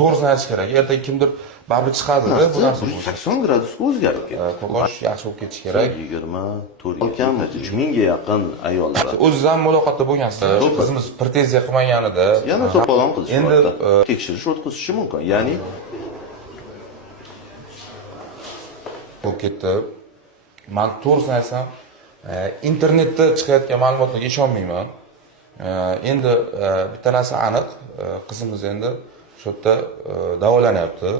to'g'risini aytish kerak. Ertaga kimdir baribir chiqadi-da, bu narsa bo'yicha. 180 gradusga o'zgarib ketdi. Ko'kosh yaxshi bo'lib ketishi kerak. 24 mingga yaqin ayollar. O'ziz ham muloqotda bo'lgansiz. Qizimiz pretenziya qilmaganida yana to'polon qilish endi tekshirish o'tkazishi mumkin. Ya'ni bo'lib ketdi. Men to'g'risini aytsam, internetda chiqayotgan ma'lumotlarga ishonmayman. Endi bitta narsa aniq, qizimiz endi shu yerda davolanyapti.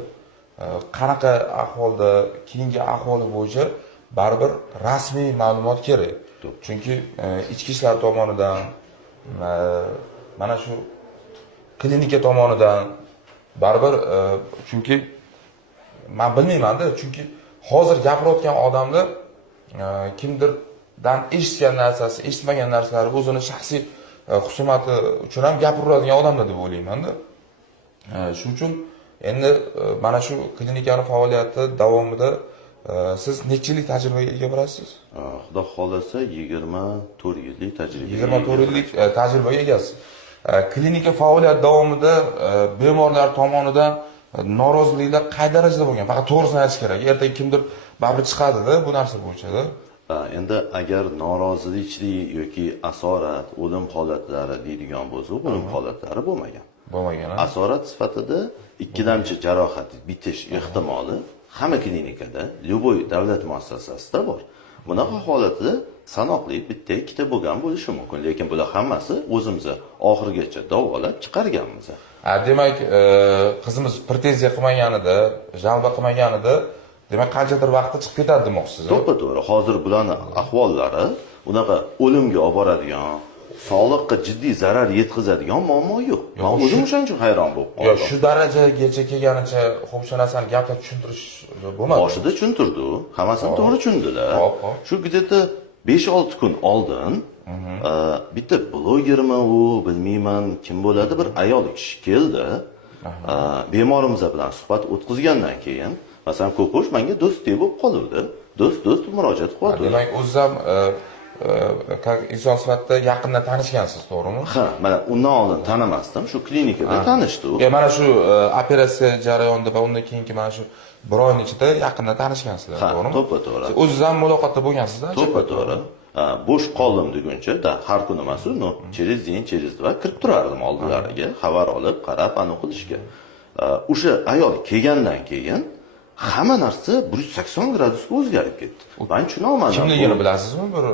Qanaqa ahvolda, keyingi ahvoli bo'yicha baribir rasmiy ma'lumot kerak. Chunki ichki ishlar tomonidan, mana shu klinika tomonidan baribir chunki men bilmayman-da, chunki hozir gapirayotgan odamlar kimdirdan eshitgan narsasi, eshitmagan narsalari o'zini shaxsiy xusumati uchun ham gapiradigan odamlar deb o'ylayman-da. Shuning uchun endi mana shu klinikani faoliyati davomida siz necha yillik tajribaga ega bo'lasiz? Xudo xolasa 24 yillik tajribaga. 24 yillik tajribaga egasiz. Klinika faoliyat davomida bemorlar tomonidan noroziliklar qay darajada bo'lgan? Faqat to'g'risini aytish kerak. Ertaga kimdir baribir chiqadi-da bu narsa bo'yicha-da. Endi agar norozilikchilik yoki asorat, o'lim holatlari deydigan bo'lsa, o'lim holatlari bo'lmagan. Asorat sifatida ikkilamchi jarohat bitish ehtimoli hamma klinikada, любой davlat muassasasida bor. Bunaqa holatda sanoqli bitta ikkita bo'lgan bo'lishi mumkin, lekin bular hammasi o'zimiz oxirigacha davolab chiqarganmiz. Demak, qizimiz pretenziya qilmaganida, jalba qilmaganida, demak qanchadir vaqtda chiqib ketadi demoqchisiz. To'g'ri. Hozir bularning ahvollari unaqa o'limga olib boradigan, sog'liqqa jiddiy zarar yetkazadigan muammo yo'q. Men o'zim o'shaning uchun hayron bo'lib qoldim. Yo'q, shu darajagacha kelganicha xo'p shu narsani gapga tushuntirish bo'lmadi. Boshida tushuntirdi, hammasini to'g'ri tushundilar. Shu где-то 5-6 kun oldin bitta blogermi u, bilmayman kim bo'ladi, bir ayol kishi keldi. Bemorimiz bilan suhbat o'tkazgandan keyin, masalan, Ko'kosh menga do'stdek bo'lib qoldi. Do'st murojaat qildi. Demak, o'ziz ham inson sifatida yaqindan tanishgansiz, to'g'rimi? Ha, mana undan oldin tanimasdim, shu klinikada tanishdik. Mana shu operatsiya jarayonida va undan keyingi mana shu bir oyning ichida yaqindan tanishgansizlar, to'g'rimi? To'g'ri. O'ziz ham muloqotda bo'lgansiz-da? To'g'ri. Bo'sh qoldim deguncha, har kuni emas, через день, через два kirib turardim oldilariga, xabar olib, qarab, aniq qilishga. O'sha ayol kelgandan keyin hamma narsa 180 gradusga o'zgarib ketdi. Men tushuna olmadim. Kimligini bilasizmi? Bir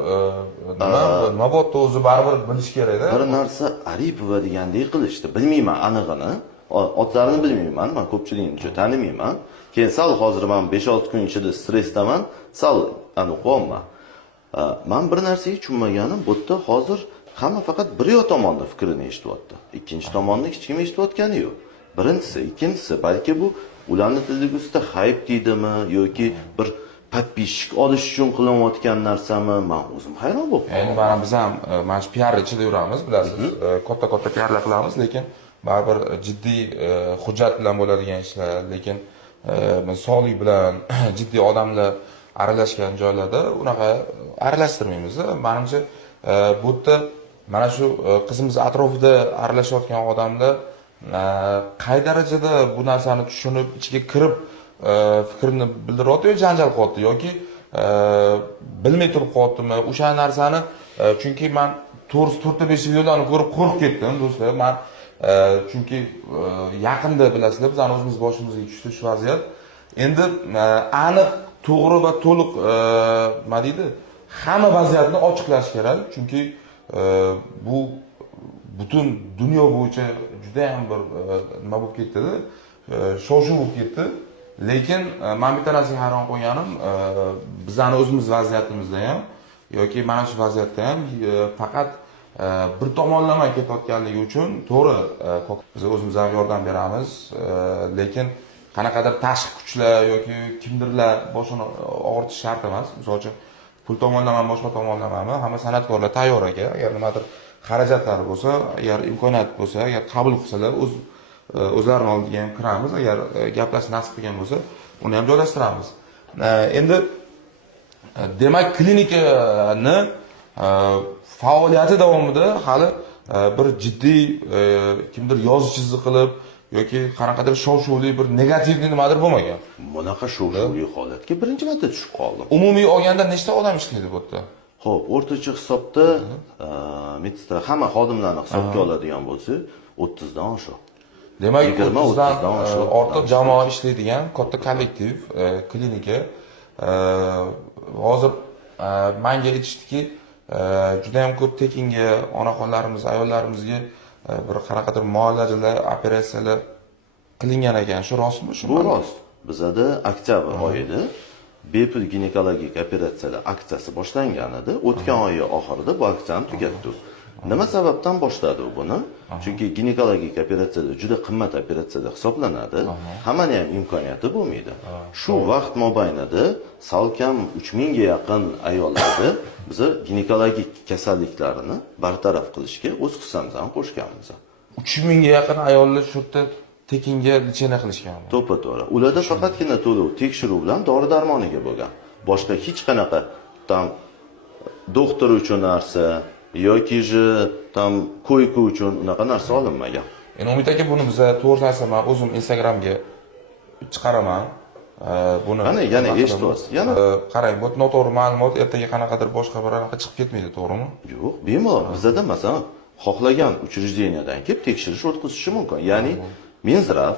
nima bo'ldi o'zi baribir bilish kerak-da. Bir narsa Aripova degandek qilishdi. Bilmayman anig'ini, otlarini bilmayman, men ko'pchilikni tanimayman. Keyin sal hozir men 5-6 kun ichida stressdaman, sal aniqman. Men bir narsaga tushunmaganim, bu yerda hozir hamma faqat bir tomonda fikrini eshityapti. Ikkinchi tomonni hech kim eshitayotgani yo'q. Birinchisi, ikkinchisi, balki bu ularning tilligusida hype deydimi yoki bir подписчик olish uchun qilinayotgan narsami, men o'zim hayron bo'lib qoldim. Endi mana biz ham mana shu PR ichida yuramiz, bilasiz. Katta PRlar qilamiz, lekin baribir jiddiy hujjat bilan bo'ladigan ishlar, lekin sog'lik bilan jiddiy odamlar aralashgan joylarda unaqa aralashtirmaymiz. Menimcha bu yerda mana shu qizimiz atrofida aralashayotgan odamlar qay darajada bu narsani tushunib, ichiga kirib fikrini bildiryapti yoki janjal qilyapti yoki bilmay turib qolyaptimi? O'sha narsani chunki men to'g'risi 4-5 videolarni ko'rib qo'rqib ketdim, do'stlar. Men chunki yaqinda bilasizlar, bizning o'zimiz boshimizga tushdi shu vaziyat. Endi aniq, to'g'ri va to'liq nima deydi? Hamma vaziyatni ochiqlash kerak, chunki bu butun dunyo bo'yicha juda ham bir nima bo'lib ketdi-da, shov-shuv bo'lib ketdi. Lekin men bitta narsaga hayron qolganim, bizning o'zimiz vaziyatimizda ham yoki mana shu vaziyatda ham faqat bir tomonlama ketayotganligi uchun to'g'ri biz o'zimiz ham yordam beramiz, lekin qanaqadir tashqi kuchlar yoki kimdirlar boshini og'ritish shart emas. Misol uchun pul tomonlama, boshqa tomonlamami, hamma san'atkorlar tayyor ekan. Agar nimadir xarajatlari bo'lsa, agar imkoniyat bo'lsa, agar qabul qilsalar, o'zlarini oldiga ham kiramiz. Agar gaplashib nasib qilgan bo'lsa, uni ham joylashtiramiz. Endi demak, klinikani faoliyati davomida hali bir jiddiy kimdir yozuv chiziq qilib yoki qanaqadir shov-shuvli bir negativni nimadir bo'lmagan. Bunaqa shov-shuvli holatga birinchi marta tushib qoldim. Umumiy olganda nechta odam ishlaydi bu yerda? Xo'p, o'rtacha hisobda meditsina hamma xodimlarni hisobga oladigan bo'lsa, 30 dan oshiq. Demak, 20-30 dan oshiq. ortiq jamoa ishlaydigan katta kollektiv klinika. Hozir menga aytishdiki, juda ham ko'p tekinga onaxonlarimiz, ayollarimizga bir qanaqadir muolajalar, operatsiyalar qilingan ekan. Shu rostmi? Shu Bu rost. Bizada oktyabr oyida bepul ginekologik operatsiyalar aksiyasi boshlangan edi. O'tgan oy oxirida bu aksiyani tugatdik. Nima sababdan boshladi u buni? Chunki ginekologik operatsiyalar juda qimmat operatsiyalar hisoblanadi. Hammaning ham imkoniyati bo'lmaydi. Shu vaqt mobaynida salkam 3000 ga yaqin ayollarni biz ginekologik kasalliklarini bartaraf qilishga o'z hissamizni qo'shganmiz. 3000 ga yaqin ayollar shu yerda tekinga litseniya qilishgan. To'ppa-to'g'ri. Ularda faqatgina to'lov, tekshiruv bilan dori-darmoniga bo'lgan. Boshqa hech qanaqa tam doktor uchun narsa yoki tam ko'yka uchun unaqa narsa olinmagan. Endi Umid aka, buni biz to'g'ri aytsam, men o'zim Instagramga chiqaraman. Buni yana eshityapsiz. Yana qarang, bu noto'g'ri ma'lumot ertaga qanaqadir boshqa bir anaqa chiqib ketmaydi, to'g'rimi? yo'q, bemalol bizada masalan xohlagan uchrejeniyadan kelib tekshirish o'tkazishi mumkin. Ya'ni Minzdrav,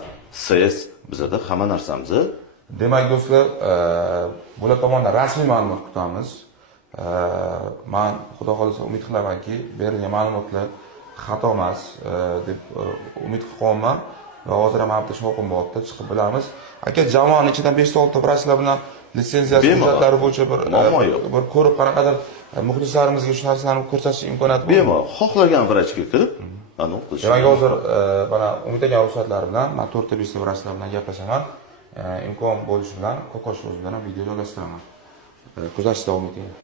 SES bizada hamma narsamizni. Demak do'stlar, bular tomonidan rasmiy ma'lumot kutamiz. Men xudo xolisa umid qilamanki, berilgan ma'lumotlar xato emas deb umid qilaman va hozir ham bitta shovqin bo'lyapti, chiqib bilamiz. Aka, jamoani ichidan 5-6 vrachlar bilan litsenziyasi hujjatlari bo'yicha bir ko'rib qanaqadir muxlislarimizga shu narsalarni ko'rsatish imkoniyati bor. Bemalol xohlagan vrachga kirib, o'qish. Demak, hozir mana Umid aka ruxsatlari bilan men 4-5 vrachlar bilan gaplashaman. Imkon bo'lishi bilan Kokosh o'zi bilan video joylashtiraman. Kuzatishda davom eting.